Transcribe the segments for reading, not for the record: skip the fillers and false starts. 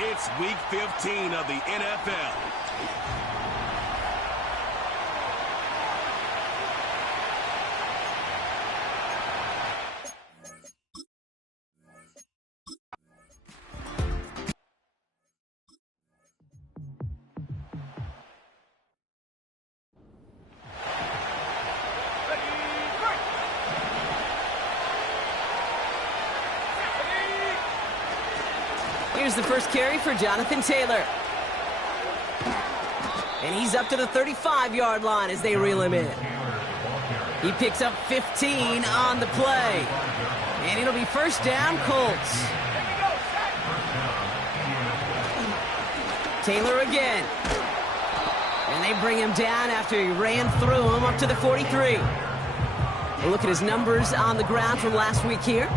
It's Week 15 of the NFL. Here's the first carry for Jonathan Taylor. And he's up to the 35-yard line as they reel him in. He picks up 15 on the play. And it'll be first down, Colts. Taylor again. And they bring him down after he ran through him up to the 43. We'll look at his numbers on the ground from last week here.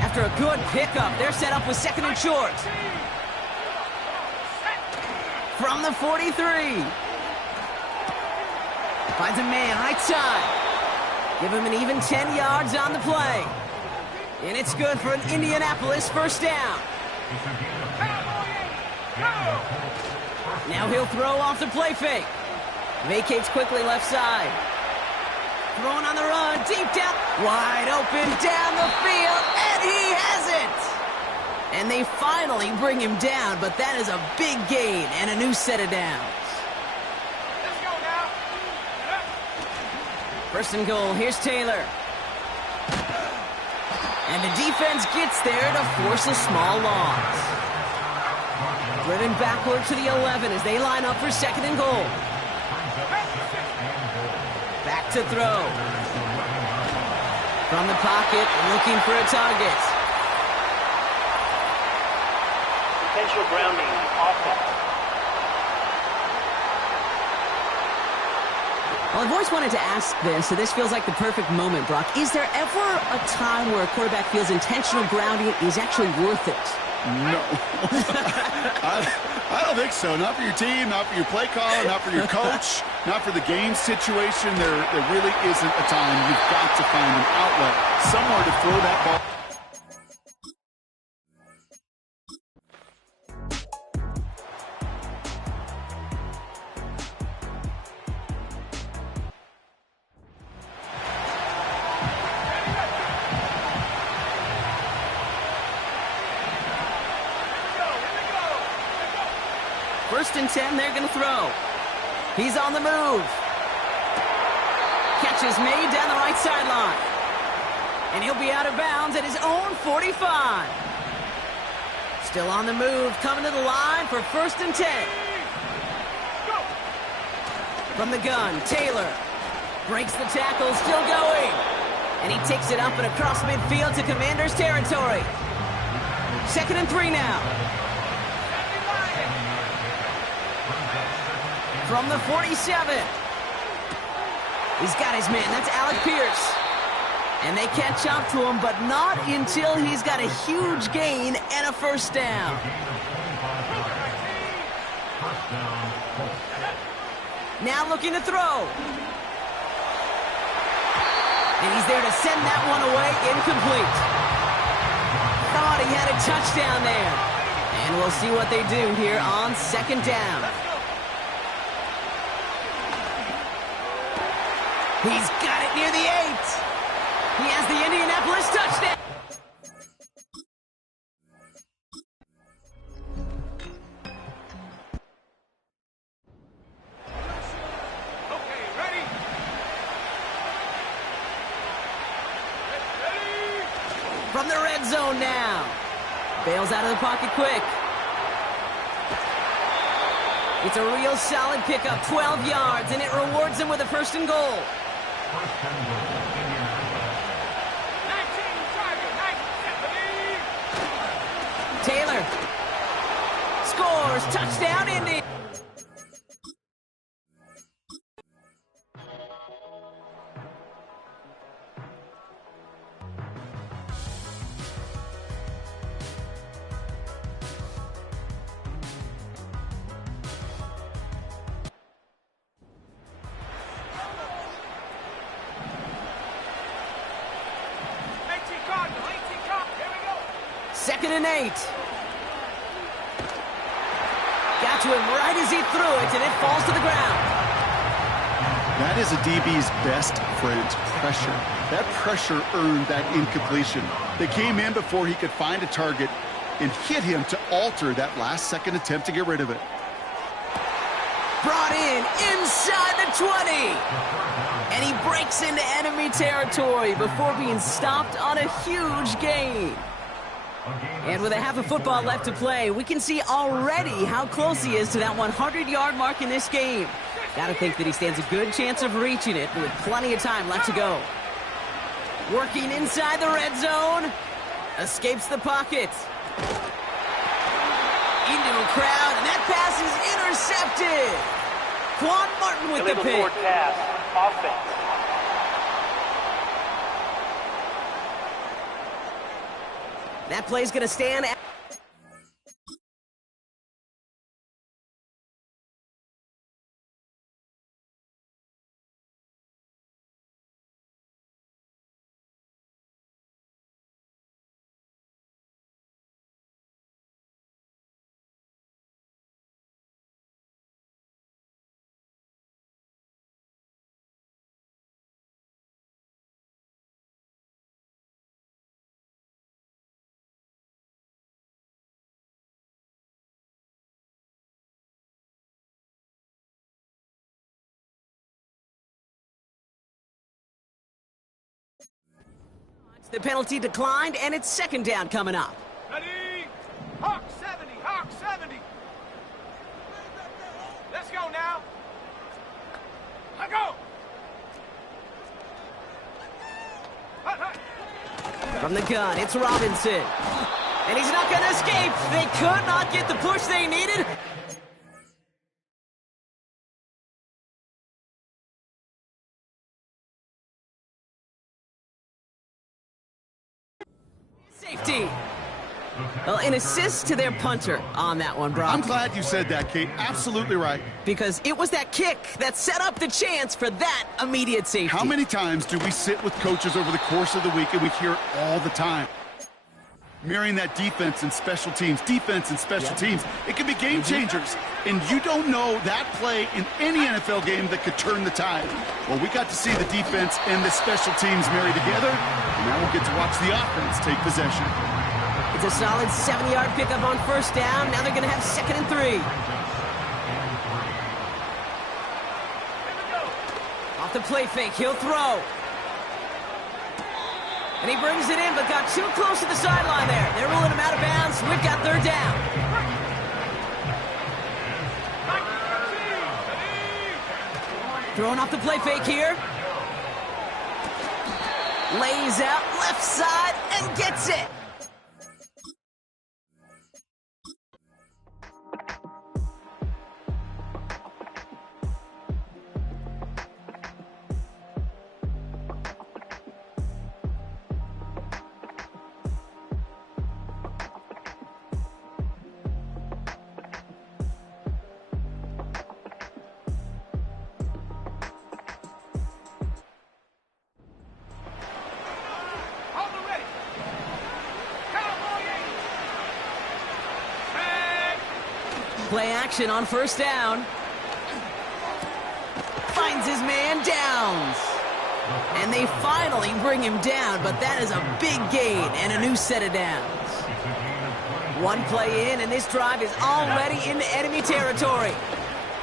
After a good pickup, they're set up with second and short. From the 43. Finds a man, right side. Give him an even 10 yards on the play. And it's good for an Indianapolis first down. Now he'll throw off the play fake. Vacates quickly left side. Throwing on the run, deep down, wide open down the field, and he has it! And they finally bring him down, but that is a big gain and a new set of downs. Let's go now. First and goal, here's Taylor. And the defense gets there to force a small loss. Driven backward to the 11 as they line up for second and goal. Back to throw. From the pocket, looking for a target. Potential grounding, offense. Well, I've always wanted to ask this, so this feels like the perfect moment, Brock. Is there ever a time where a quarterback feels intentional grounding is actually worth it? No. I don't think so. Not for your team, not for your play caller, not for your coach, not for the game situation. There really isn't a time. You've got to find an outlet, somewhere to throw that ball. First and 10, they're going to throw. He's on the move. Catch is made down the right sideline. And he'll be out of bounds at his own 45. Still on the move, coming to the line for first and 10. From the gun, Taylor breaks the tackle, still going. And he takes it up and across midfield to Commander's territory. Second and 3 now. From the 47. He's got his man. That's Alec Pierce. And they catch up to him, but not until he's got a huge gain and a first down. Now looking to throw. And he's there to send that one away, incomplete. Thought he had a touchdown there. And we'll see what they do here on second down. He's got it near the 8. He has the Indianapolis touchdown. Okay, ready? From the red zone now. Bails out of the pocket quick. It's a real solid pickup, 12 yards, and it rewards him with a first and goal. Taylor scores, touchdown Indy. 2nd and 8. Got to him right as he threw it, and it falls to the ground. That is a DB's best friend, pressure. That pressure earned that incompletion. They came in before he could find a target and hit him to alter that last-second attempt to get rid of it. Brought in inside the 20. And he breaks into enemy territory before being stopped on a huge gain. And with a half of football left to play, we can see already how close he is to that 100-yard mark in this game. Gotta think that he stands a good chance of reaching it with plenty of time left to go. Working inside the red zone. Escapes the pocket. Into a crowd, and that pass is intercepted. Quan Martin with the pick. Pass, offense. That play's going to stand. The penalty declined, and it's 2nd down coming up. Ready? Hawk 70, Hawk 70. Let's go now. I go. Hut, hut. From the gun, it's Robinson. And he's not going to escape. They could not get the push they needed. Safety. Well, an assist to their punter on that one, Brock. I'm glad you said that, Kate. Absolutely right. Because it was that kick that set up the chance for that immediate safety. How many times do we sit with coaches over the course of the week and we hear it all the time? Mirroring that defense and special teams, it can be game changers. And you don't know that play in any NFL game that could turn the tide. Well, we got to see the defense and the special teams marry together, and now we'll get to watch the offense take possession. It's a solid 70-yard pickup on 1st down. Now they're going to have 2nd and 3. Off the play fake, he'll throw. And he brings it in, but got too close to the sideline there. They're ruling him out of bounds. We've got 3rd down. Throwing off the play fake here. Lays out left side and gets it. Play action on 1st down. Finds his man, Downs. And they finally bring him down, but that is a big gain and a new set of downs. One play in, and this drive is already into enemy territory.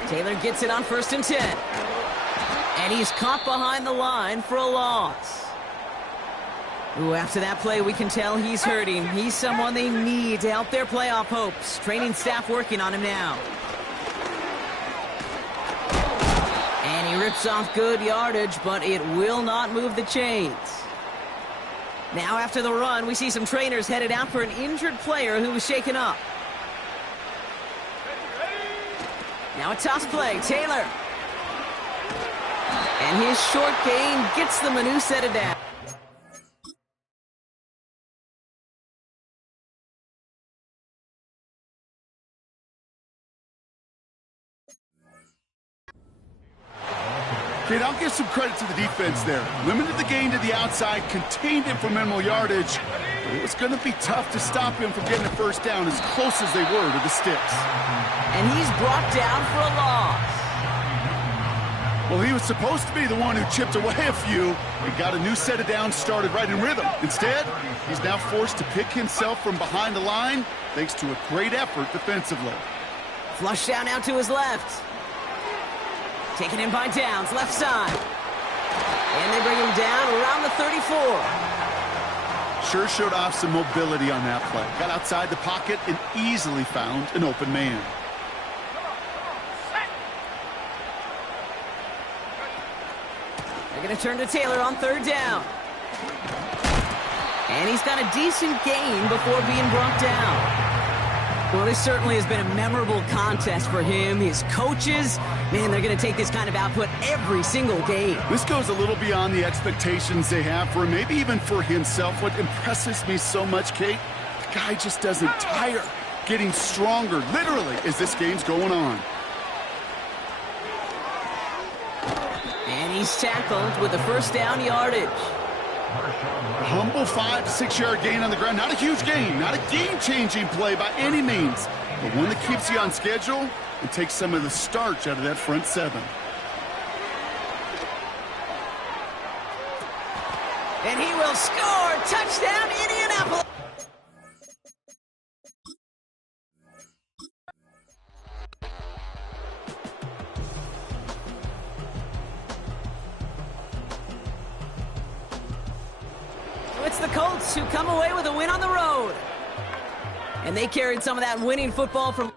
Taylor gets it on 1st and 10. And he's caught behind the line for a loss. Ooh, after that play, we can tell he's hurting. He's someone they need to help their playoff hopes. Training staff working on him now. And he rips off good yardage, but it will not move the chains. Now after the run, we see some trainers headed out for an injured player who was shaken up. Now a toss play, Taylor. And his short gain gets them a new set of downs. Kate, I'll give some credit to the defense there. Limited the gain to the outside, contained it for minimal yardage, But it was going to be tough to stop him from getting a first down as close as they were to the sticks. And he's brought down for a loss. Well, he was supposed to be the one who chipped away a few and got a new set of downs started right in rhythm. Instead, he's now forced to pick himself from behind the line thanks to a great effort defensively. Flush down now to his left. Taken in by Downs, left side. And they bring him down around the 34. Sure showed off some mobility on that play. Got outside the pocket and easily found an open man. They're going to turn to Taylor on third down. And he's got a decent gain before being brought down. Well, this certainly has been a memorable contest for him. His coaches, man, they're going to take this kind of output every single game. This goes a little beyond the expectations they have for him, maybe even for himself. What impresses me so much, Kate, the guy just doesn't tire, getting stronger, literally, as this game's going on. And he's tackled with a first down yardage. A humble 5 to 6 yard gain on the ground. Not a huge gain, not a game-changing play by any means, but one that keeps you on schedule and takes some of the starch out of that front seven. And he will score. Touchdown, Indianapolis. It's the Colts who come away with a win on the road. And they carried some of that winning football from...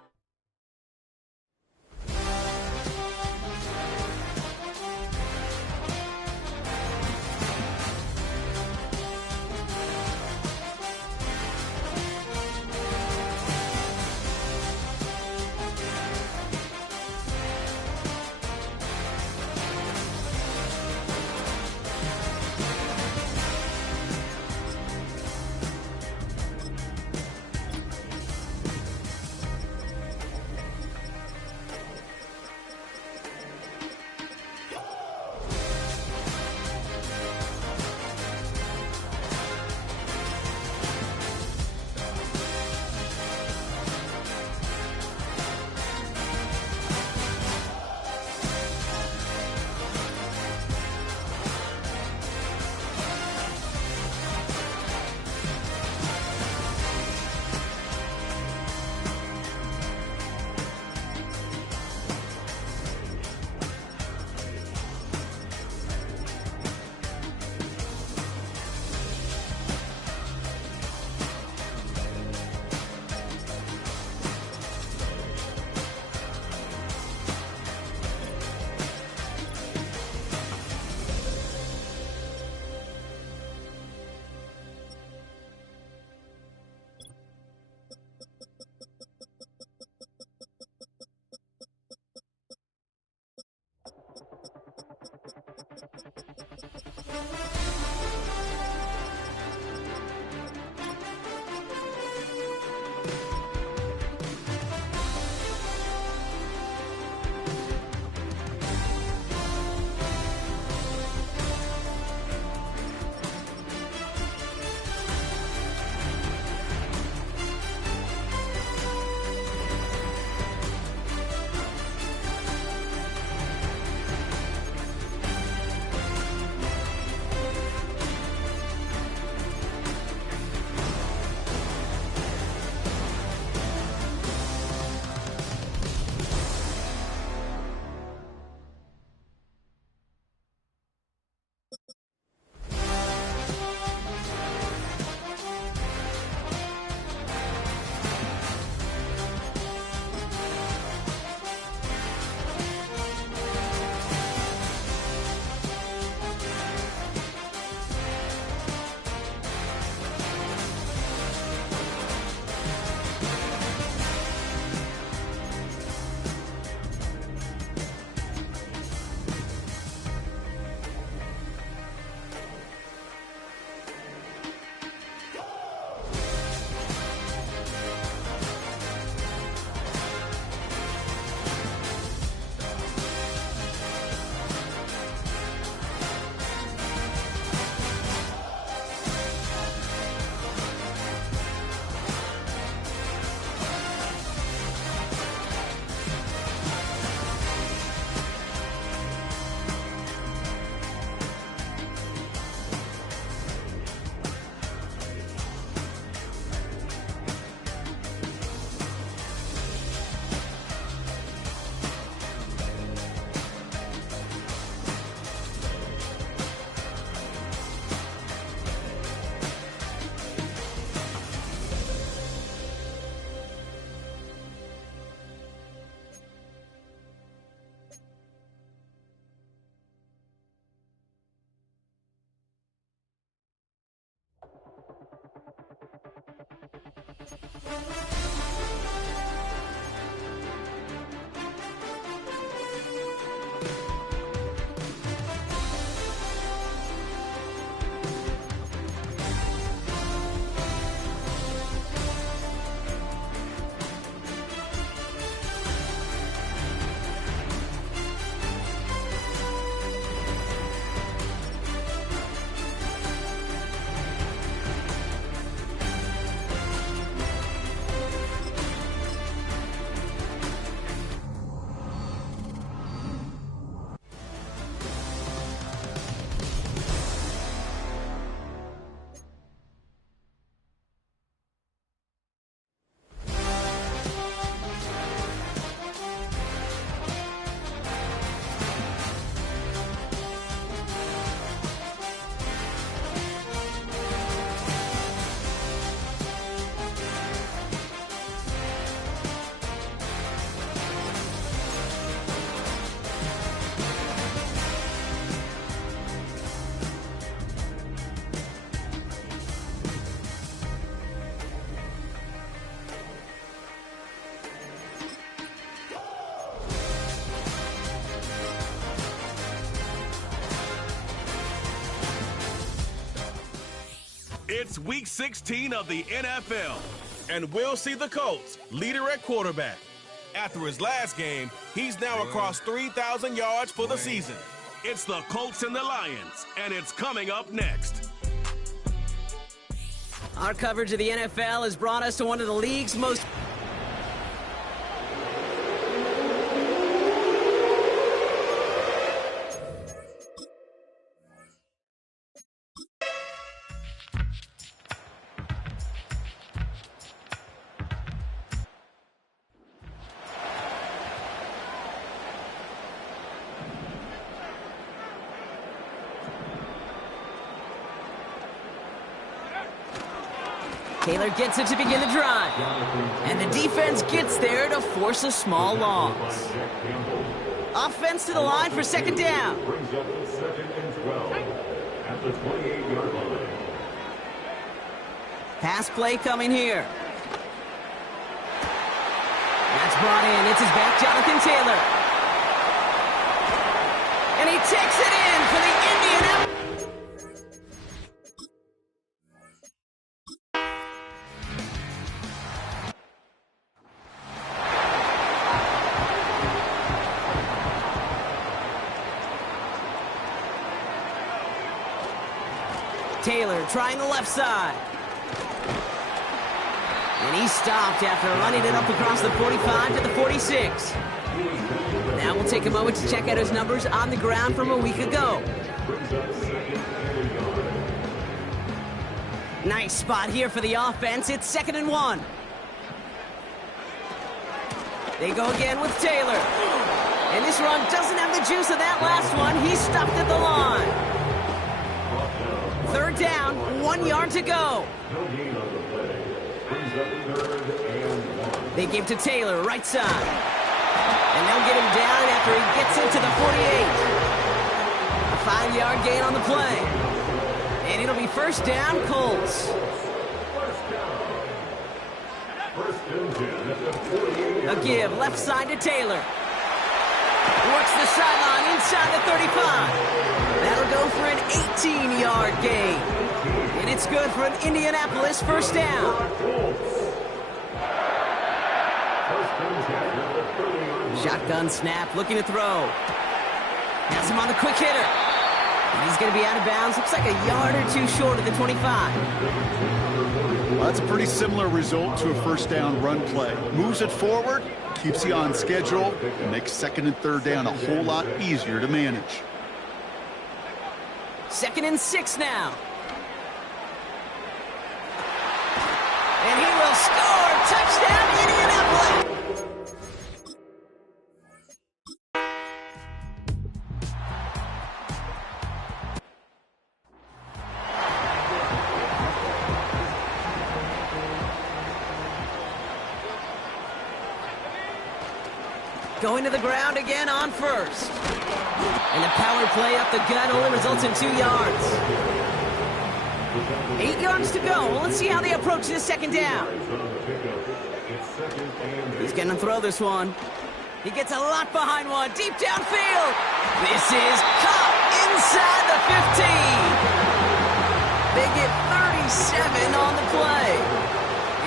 It's Week 16 of the NFL, and we'll see the Colts leader at quarterback. After his last game, he's now across 3,000 yards for the season. It's the Colts and the Lions, and it's coming up next. Our coverage of the NFL has brought us to one of the league's most... Taylor gets it to begin the drive. And the defense gets there to force a small loss. Offense to the line for second down. Brings up 2nd and 12 at the 28-yard line. Pass play coming here. That's brought in. It's his back, Jonathan Taylor. And he takes it in for the Indianapolis. Taylor trying the left side. And he stopped after running it up across the 45 to the 46. Now we'll take a moment to check out his numbers on the ground from a week ago. Nice spot here for the offense. It's 2nd and 1. They go again with Taylor. And this run doesn't have the juice of that last one. He's stopped at the line. 3rd down, 1 yard to go. They give to Taylor, right side. And they'll get him down after he gets into the 48. A 5-yard gain on the play. And it'll be 1st down, Colts. A give, left side to Taylor. Works the sideline inside the 35. That'll go for an 18-yard gain. And it's good for an Indianapolis 1st down. Shotgun snap, looking to throw. Has him on the quick hitter. And he's going to be out of bounds. Looks like a yard or two short of the 25. Well, that's a pretty similar result to a 1st down run play. Moves it forward, keeps you on schedule, and makes 2nd and 3rd down a whole lot easier to manage. 2nd and 6 now. And he will score. Touchdown, Indianapolis. Going to the ground again on 1st. And the power play up the gut only results in 2 yards. 8 yards to go. Well, let's see how they approach this second down. He's going to throw this one. He gets a lot behind one. Deep downfield. This is caught inside the 15. They get 37 on the play.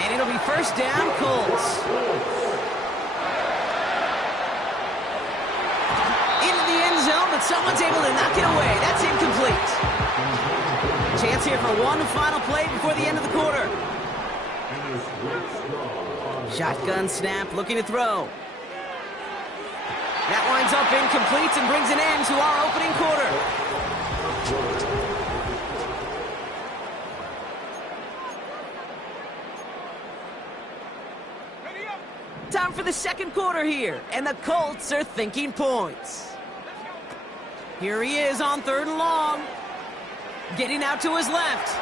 And it'll be first down, Colts. Into the end zone, but someone's able to knock it away. That's incomplete. Chance here for one final play before the end of the quarter. Shotgun snap, looking to throw. That winds up incomplete and brings an end to our opening quarter. Time for the second quarter here, and the Colts are thinking points. Here he is on 3rd and long. Getting out to his left.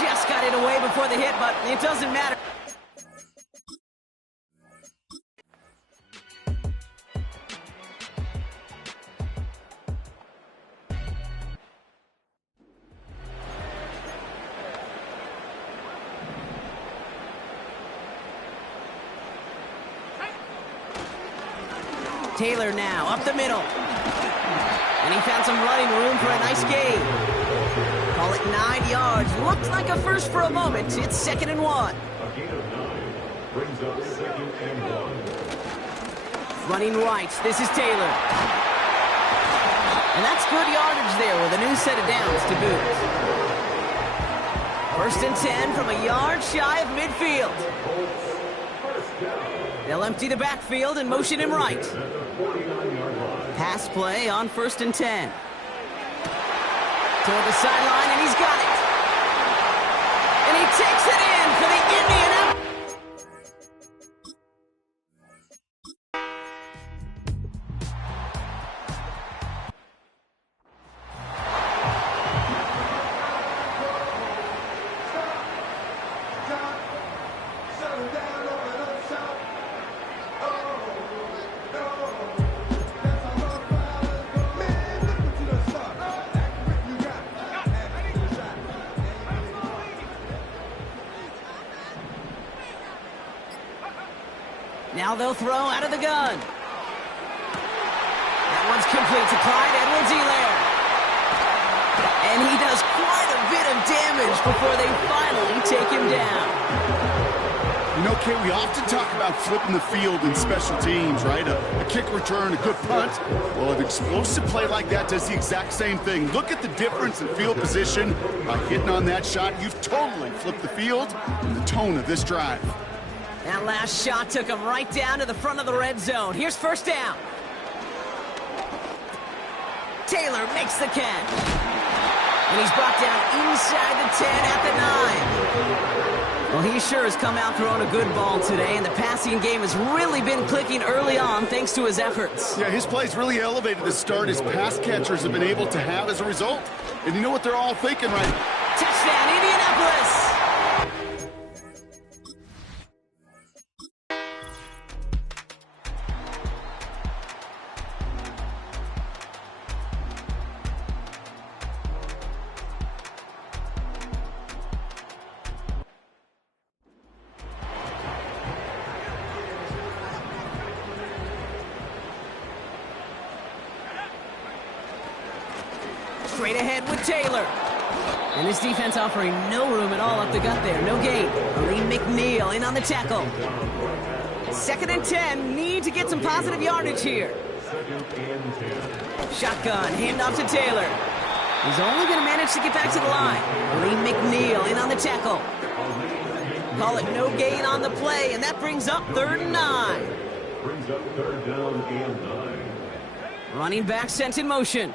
Just got it away before the hit, but it doesn't matter. Taylor now, up the middle. And he found some running room for a nice gain. Call it 9 yards. Looked like a first for a moment. It's 2nd and 1. A gain of 9 brings up 2nd and 1. Running right. This is Taylor. And that's good yardage there with a new set of downs to boot. 1st and 10 from a yard shy of midfield. They'll empty the backfield and motion him right. Pass play on 1st and 10. Toward the sideline, and he's got it. And he takes it in for the Indianapolis. Now they'll throw out of the gun. That one's complete to Clyde Edwards-Helaire. And he does quite a bit of damage before they finally take him down. You know, Kate, we often talk about flipping the field in special teams, right? A kick return, a good punt. Well, an explosive play like that does the exact same thing. Look at the difference in field position. By hitting on that shot, you've totally flipped the field and the tone of this drive. That last shot took him right down to the front of the red zone. Here's first down. Taylor makes the catch. And he's brought down inside the 10 at the 9. Well, he sure has come out throwing a good ball today, and the passing game has really been clicking early on thanks to his efforts. Yeah, his play's really elevated the start his pass catchers have been able to have as a result. And you know what they're all thinking, right? Touchdown, Indianapolis! Straight ahead with Taylor. And this defense offering no room at all up the gut there. No gain. Lee McNeil in on the tackle. 2nd and 10. Need to get some positive yardage here. Shotgun. Handoff to Taylor. He's only going to manage to get back to the line. Lee McNeil in on the tackle. Call it no gain on the play, and that brings up 3rd and 9. Brings up 3rd down and 9. Running back sent in motion.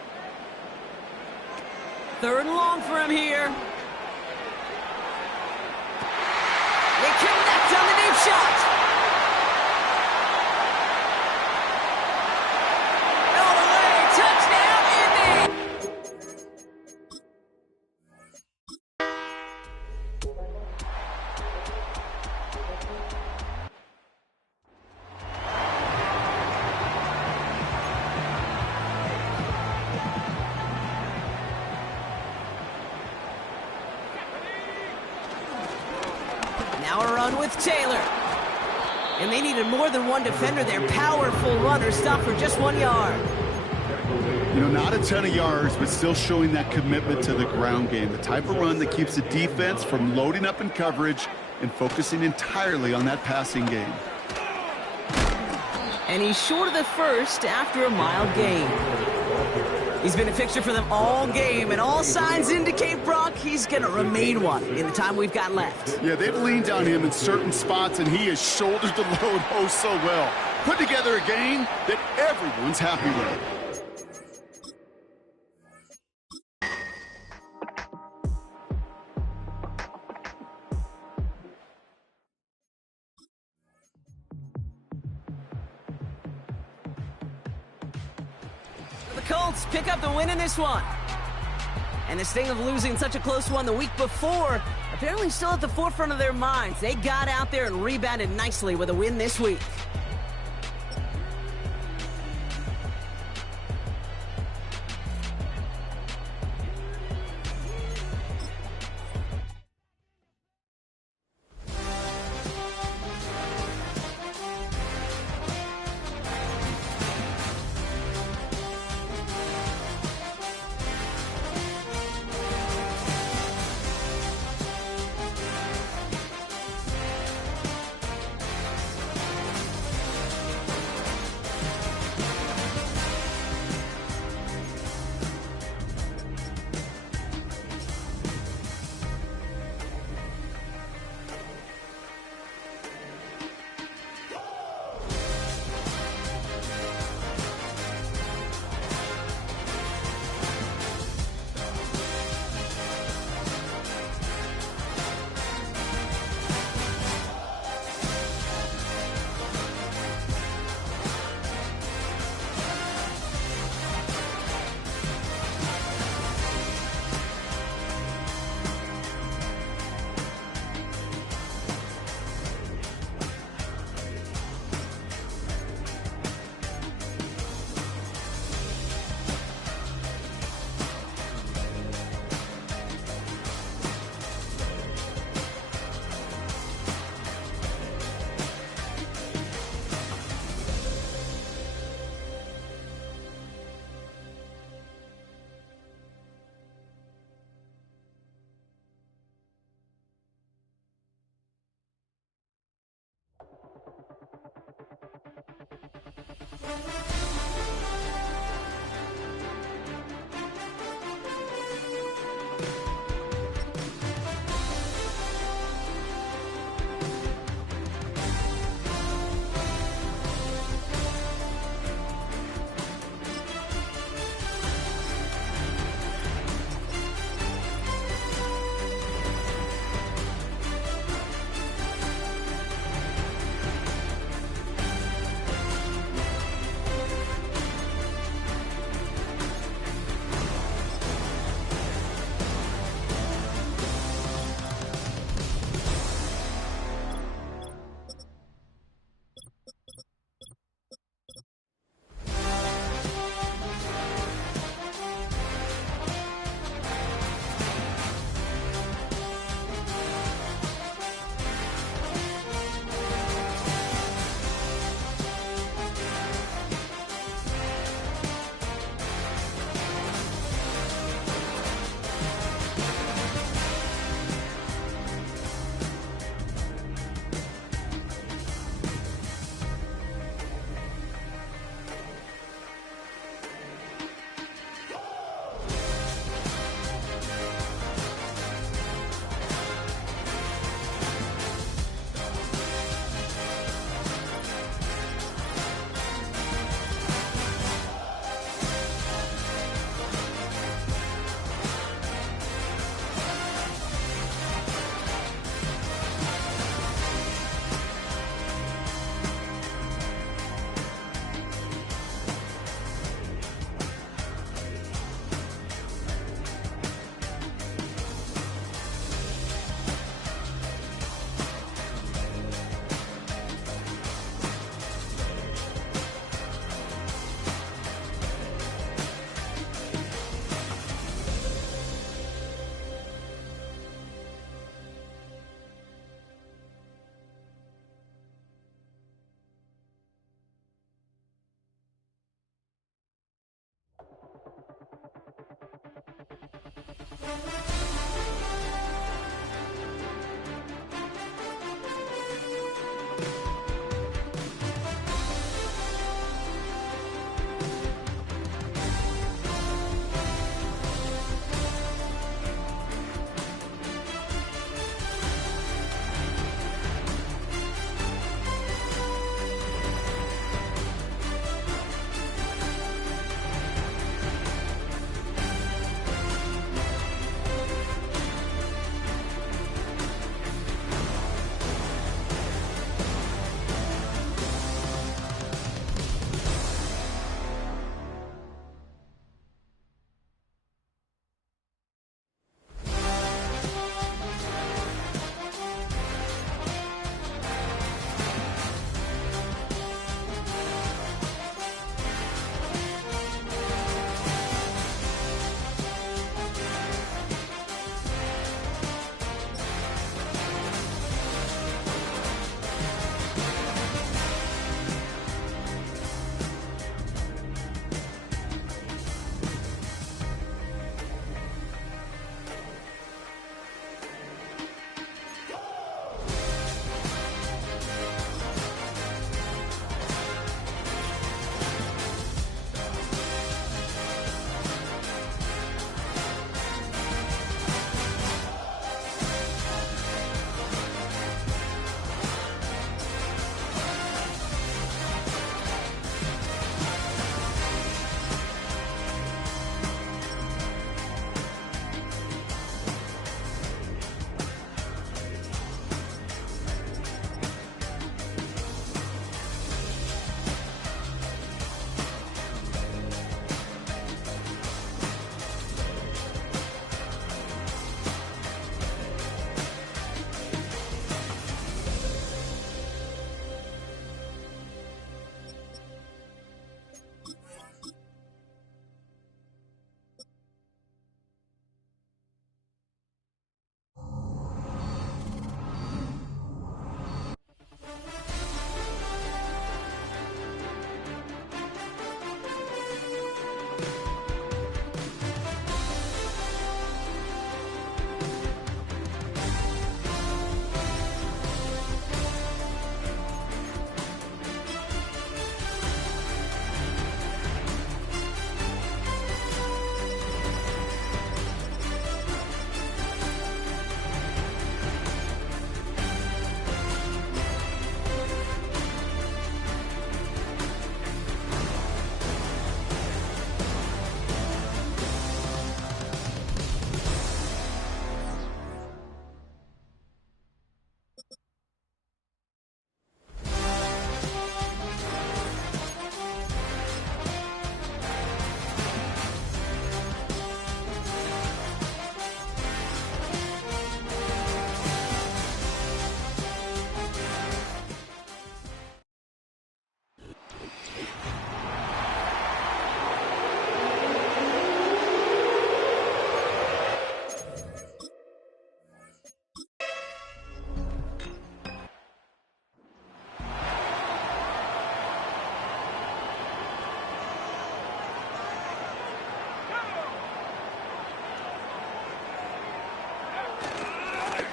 3rd and long for him here. They connect on the deep shot. All the way, touchdown, Indy! Now a run with Taylor. And they needed more than one defender. Their powerful runner stopped for just 1 yard. You know, not a ton of yards, but still showing that commitment to the ground game. The type of run that keeps the defense from loading up in coverage and focusing entirely on that passing game. And he's short of the first after a mild gain. He's been a fixture for them all game, and all signs indicate, Brock, he's going to remain one in the time we've got left. Yeah, they've leaned on him in certain spots, and he has shouldered the load oh so well. Put together a game that everyone's happy with. The Colts pick up the win in this one. And the sting of losing such a close one the week before, apparently still at the forefront of their minds. They got out there and rebounded nicely with a win this week.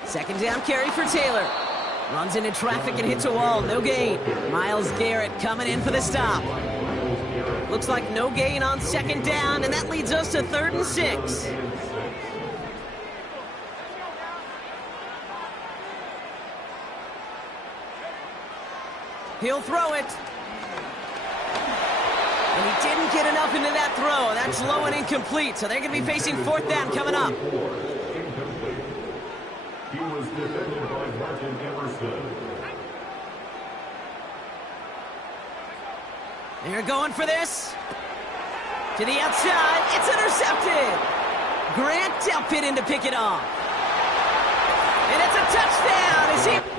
Second down carry for Taylor. Runs into traffic and hits a wall. No gain. Myles Garrett coming in for the stop. Looks like no gain on second down, and that leads us to 3rd and 6. He'll throw it. And he didn't get enough into that throw. That's low and incomplete, so they're going to be facing 4th down coming up. He was defended by Martin Emerson. They're going for this. To the outside. It's intercepted. Grant Delpit in to pick it off. And it's a touchdown as he...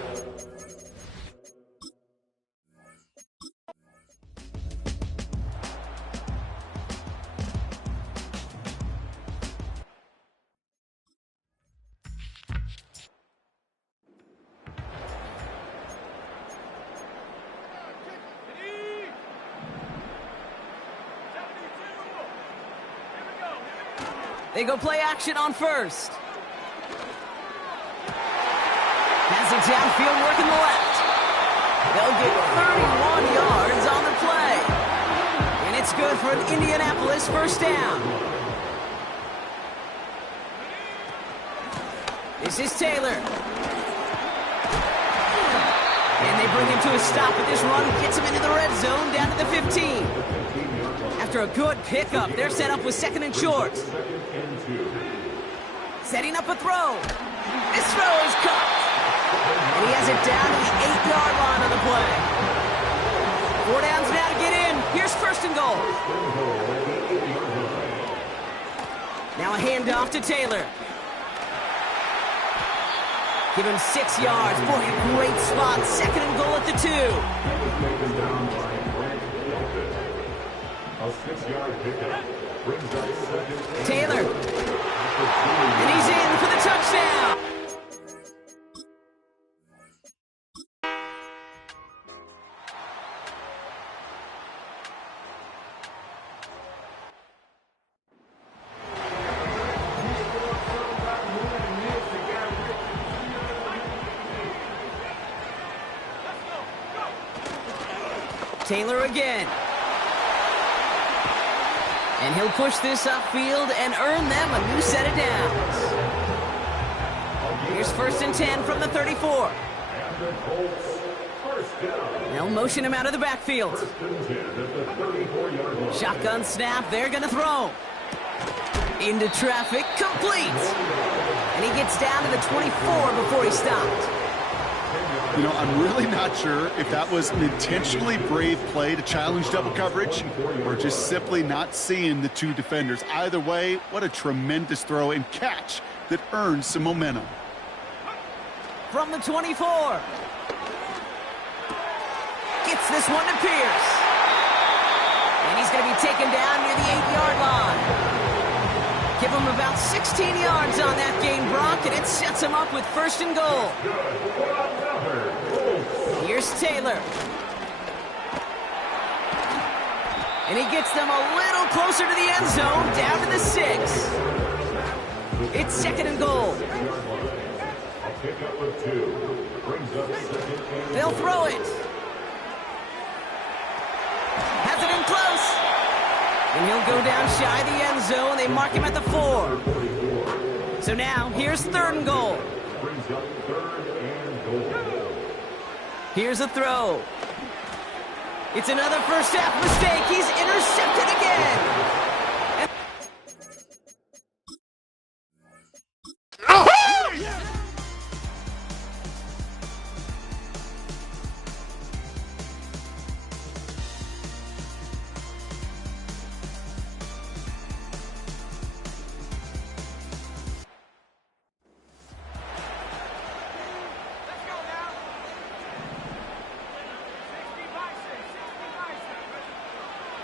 They go play action on first. Has it downfield, working the left. They'll get 31 yards on the play. And it's good for an Indianapolis first down. This is Taylor. And they bring him to a stop with this run. Gets him into the red zone, down to the 15. After a good pickup, they're set up with second and short. Setting up a throw. This throw is caught. And he has it down to the 8-yard line on the play. 4 downs now to get in. Here's first and goal. Now a handoff to Taylor. Give him 6 yards. Boy, a great spot. Second and goal at the 2. A 6-yard pickup brings up second. Taylor. And he's in for the touchdown. Taylor again. And he'll push this upfield and earn them a new set of downs. Here's first and 10 from the 34. They'll motion him out of the backfield. Shotgun snap, they're going to throw. Into traffic, complete. And he gets down to the 24 before he stopped. You know, I'm really not sure if that was an intentionally brave play to challenge double coverage or just simply not seeing the two defenders. Either way, what a tremendous throw and catch that earns some momentum. From the 24. Gets this one to Pierce. And he's going to be taken down near the 8-yard line. Give him about 16 yards on that gain, Brock, and it sets him up with first and goal. Here's Taylor. And he gets them a little closer to the end zone, down to the 6. It's second and goal. They'll throw it. Has it in close. And he'll go down shy of the end zone. They mark him at the 4. So now, here's third and goal. Here's a throw. It's another first half mistake. He's intercepted again.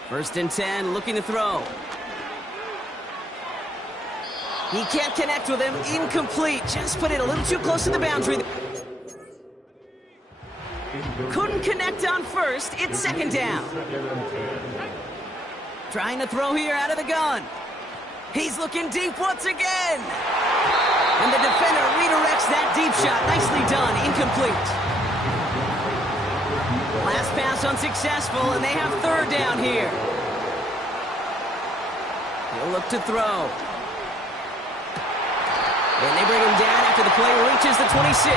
First and 10, looking to throw. He can't connect with him. Incomplete. Just put it a little too close to the boundary. Couldn't connect on first. It's second down. Trying to throw here out of the gun. He's looking deep once again. And the defender redirects that deep shot. Nicely done. Incomplete. Last pass unsuccessful, and they have third down here. He'll look to throw. And they bring him down after the play reaches the 26.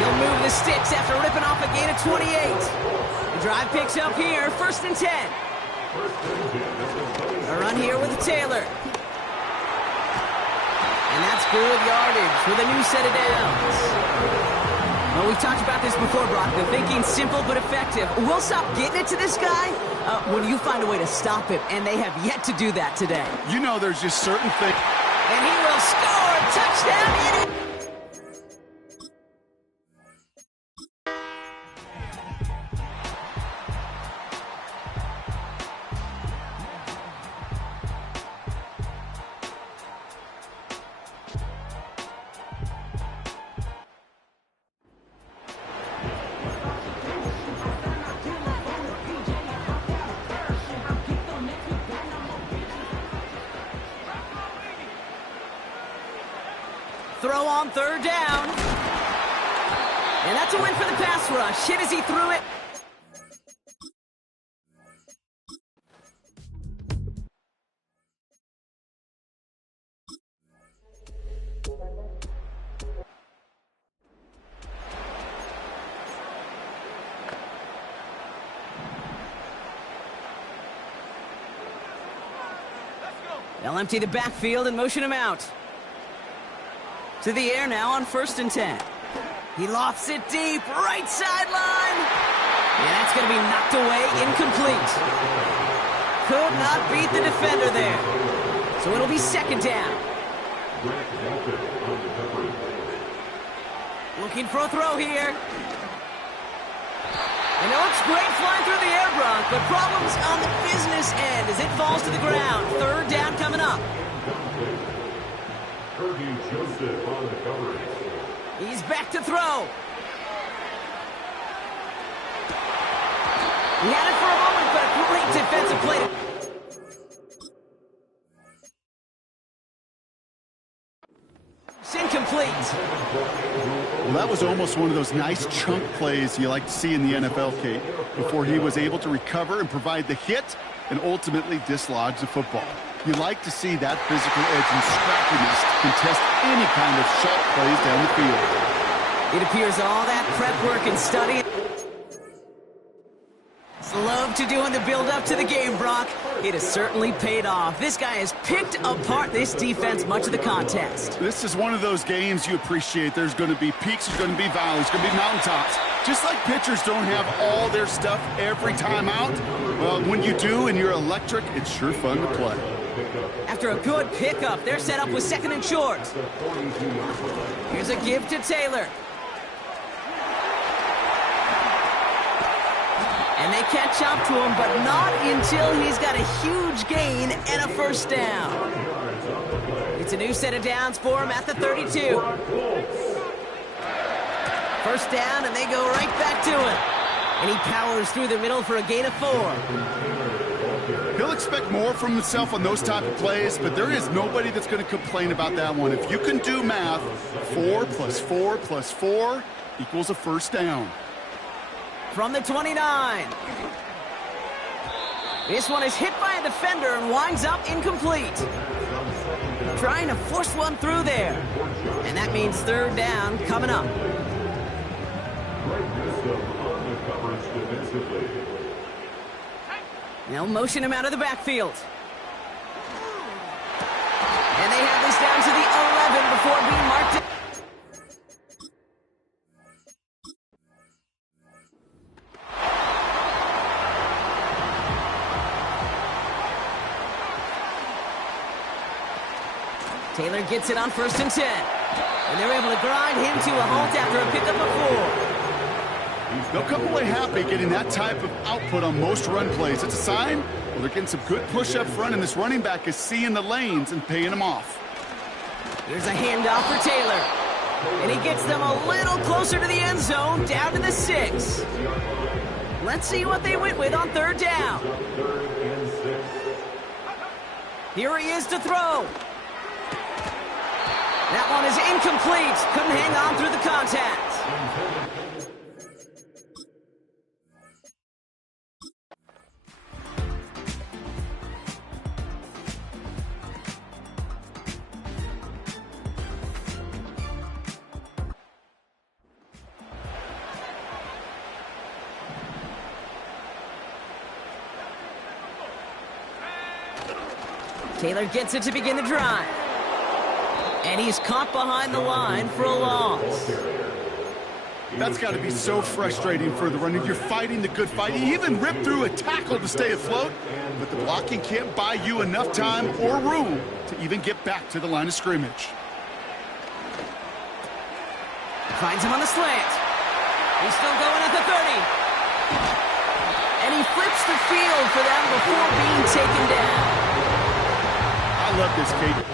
He'll move the sticks after ripping off a gain of 28. The drive picks up here, first and 10. A run here with Taylor. And that's good yardage with a new set of downs. Well, we've talked about this before, Brock. The thinking's simple but effective. We'll stop getting it to this guy when you find a way to stop him, and they have yet to do that today. You know, there's just certain things. And he will score. Touchdown, Indianapolis. throw on third down. And that's a win for the pass rush. Hit as he threw it. They'll empty the backfield and motion him out. To the air now on 1st and 10. He lofts it deep, right sideline. And that's going to be knocked away, incomplete. Could not beat the defender there. So it'll be 2nd down. Looking for a throw here. And it looks great flying through the air, Bronk, but problems on the business end as it falls to the ground. 3rd down coming up. He's back to throw. He had it for a moment, but a great defensive play. It's incomplete. Well, that was almost one of those nice chunk plays you like to see in the NFL, Kate, before he was able to recover and provide the hit and ultimately dislodge the football. You like to see that physical edge and scrappiness to contest any kind of sharp plays down the field. It appears all that prep work and study. Love to do in the build-up to the game, Brock. It has certainly paid off. This guy has picked apart this defense much of the contest. This is one of those games you appreciate. There's going to be peaks, there's going to be valleys, there's going to be mountaintops. Just like pitchers don't have all their stuff every time out, well, when you do and you're electric, it's sure fun to play. After a good pickup, they're set up with 2nd and short. Here's a give to Taylor. And they catch up to him, but not until he's got a huge gain and a 1st down. It's a new set of downs for him at the 32. 1st down, and they go right back to it. And he powers through the middle for a gain of 4. He'll expect more from himself on those type of plays, but there is nobody that's going to complain about that one. If you can do math, 4 plus 4 plus 4 equals a 1st down. From the 29. This one is hit by a defender and winds up incomplete. Trying to force one through there. And that means 3rd down coming up. They'll motion him out of the backfield. And they have this down to the 11 before being marked in. Taylor gets it on 1st and 10. And they're able to grind him to a halt after a pickup of 4. They'll come away happy getting that type of output on most run plays. It's a sign well, they're getting some good push up front, and this running back is seeing the lanes and paying them off. Here's a handoff for Taylor. And he gets them a little closer to the end zone, down to the 6. Let's see what they went with on 3rd down. Here he is to throw. That one is incomplete. Couldn't hang on through the contact. Taylor gets it to begin the drive. And he's caught behind the line for a loss. That's got to be so frustrating for the runner. You're fighting the good fight. You even rip through a tackle to stay afloat, but the blocking can't buy you enough time or room to even get back to the line of scrimmage. Finds him on the slant. He's still going at the 30. And he flips the field for them before being taken down. I love this, Kate.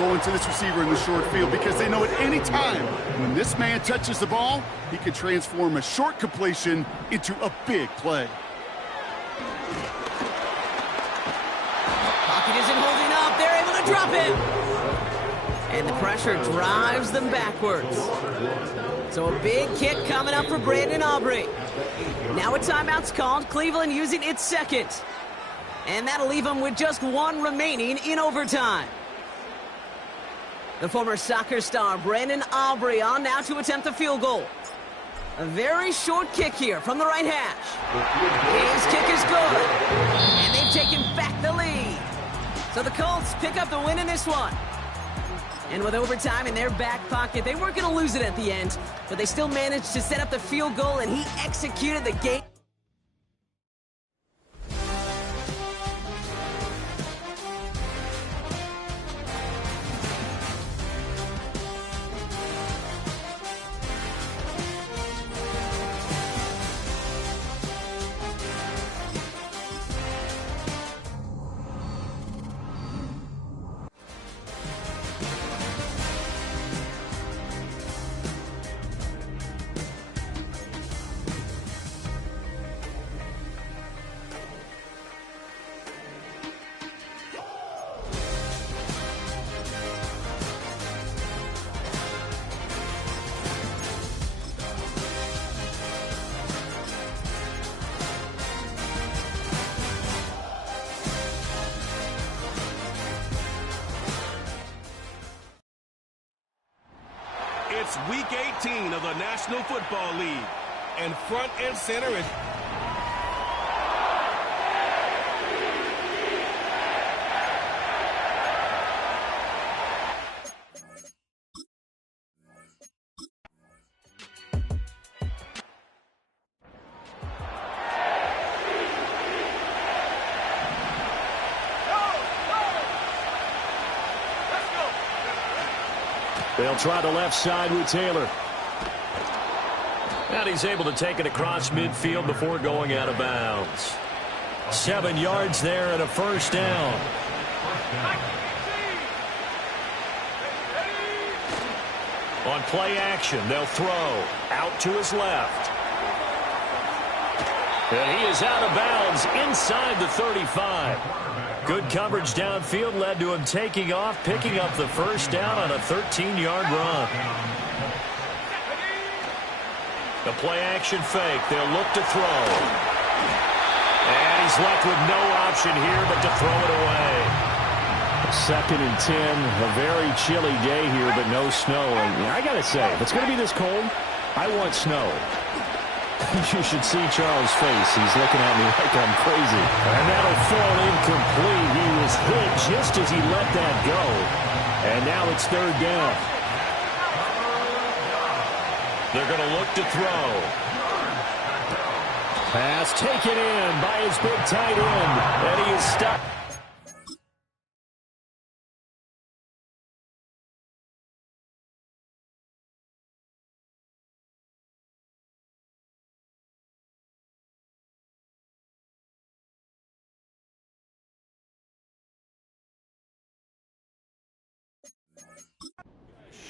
going to this receiver in the short field because they know at any time when this man touches the ball, he can transform a short completion into a big play. Pocket isn't holding up. They're able to drop him. And the pressure drives them backwards. So a big kick coming up for Brandon Aubrey. Now a timeout's called. Cleveland using its second. And that'll leave them with just one remaining in overtime. The former soccer star Brandon Aubrey on now to attempt the field goal. A very short kick here from the right hash. His kick is good. And they've taken back the lead. So the Colts pick up the win in this one. And with overtime in their back pocket, they weren't going to lose it at the end, but they still managed to set up the field goal, and he executed the game. It's Week 18 of the National Football League, and front and center is... They'll try the left side with Taylor. And he's able to take it across midfield before going out of bounds. 7 yards there and a first down. On play action, they'll throw out to his left. And he is out of bounds inside the 35. Good coverage downfield led to him taking off, picking up the first down on a 13-yard run. The play-action fake. They'll look to throw. And he's left with no option here but to throw it away. 2nd and 10. A very chilly day here, but no snow. And I got to say, if it's going to be this cold, I want snow. You should see Charles' face. He's looking at me like I'm crazy. And that'll fall incomplete. He was hit just as he let that go. And now it's 3rd down. They're going to look to throw. Pass taken in by his big tight end. And he is stopped.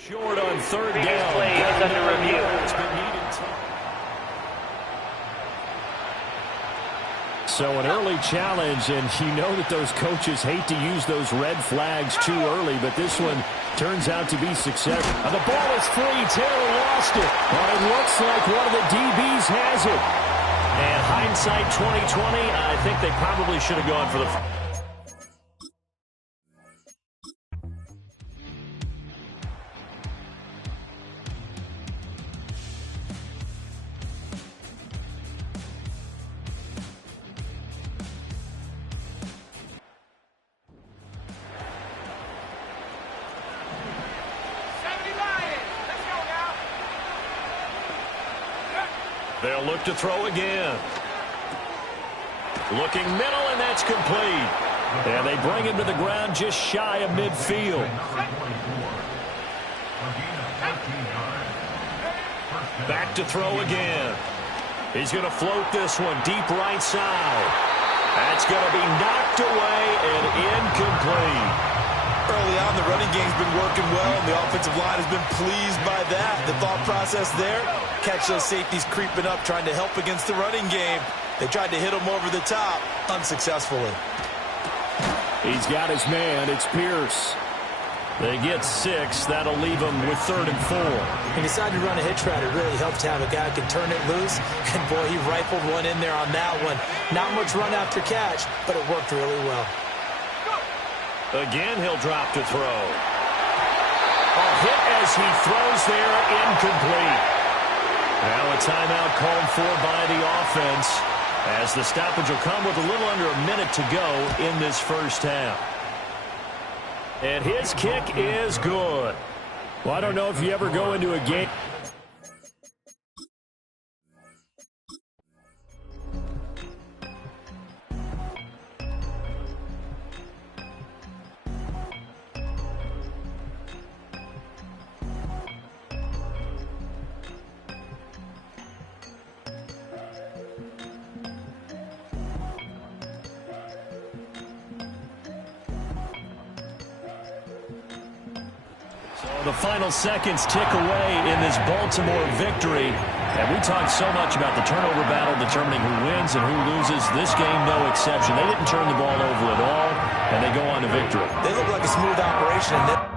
Short on 3rd down. Play is under review. So an early challenge, and you know that those coaches hate to use those red flags too early, but this one turns out to be successful. And the ball is free. Taylor lost it. But it looks like one of the DBs has it. And hindsight 2020, I think they probably should have gone for the... They'll look to throw again. Looking middle, and that's complete. And they bring him to the ground just shy of midfield. Back to throw again. He's going to float this one deep right side. That's going to be knocked away and incomplete. early on. The running game's been working well, and the offensive line has been pleased by that. The thought process there, catch those safeties creeping up, trying to help against the running game. They tried to hit him over the top, unsuccessfully. He's got his man. It's Pierce. They get 6. That'll leave them with 3rd and 4. He decided to run a hitch route. It really helped to have a guy who could turn it loose. And, boy, he rifled one in there on that one. Not much run after catch, but it worked really well. Again, he'll drop to throw. A hit as he throws there, incomplete. Now a timeout called for by the offense, as the stoppage will come with a little under a minute to go in this first half. And his kick is good. Well, I don't know if you ever go into a game. The final seconds tick away in this Baltimore victory. And we talked so much about the turnover battle determining who wins and who loses. This game, no exception. They didn't turn the ball over at all, and they go on to victory. They look like a smooth operation.